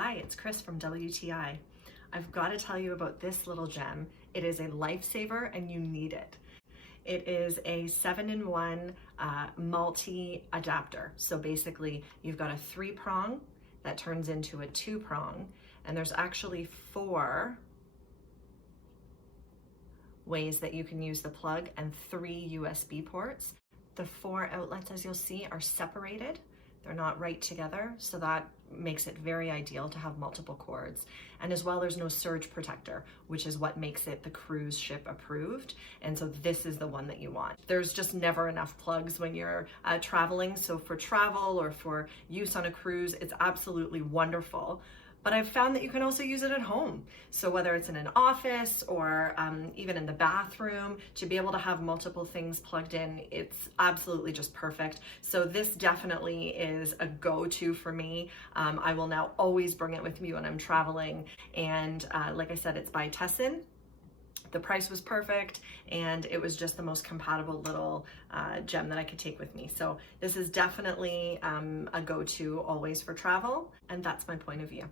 Hi, it's Chris from WTI. I've got to tell you about this little gem. It is a lifesaver and you need it. It is a 7-in-1 multi-adapter. So basically you've got a 3-prong that turns into a 2-prong, and there's actually 4 ways that you can use the plug and 3 USB ports. The 4 outlets, as you'll see, are separated. They're not right together, so that makes it very ideal to have multiple cords. And as well, there's no surge protector, which is what makes it the cruise ship approved. And so this is the one that you want. There's just never enough plugs when you're traveling. So for travel or for use on a cruise, it's absolutely wonderful. But I've found that you can also use it at home. So whether it's in an office or even in the bathroom, to be able to have multiple things plugged in, it's absolutely just perfect. So this definitely is a go-to for me. I will now always bring it with me when I'm traveling. And like I said, it's by TESSAN. The price was perfect, and it was just the most compatible little gem that I could take with me. So this is definitely a go-to always for travel, and that's my point of view.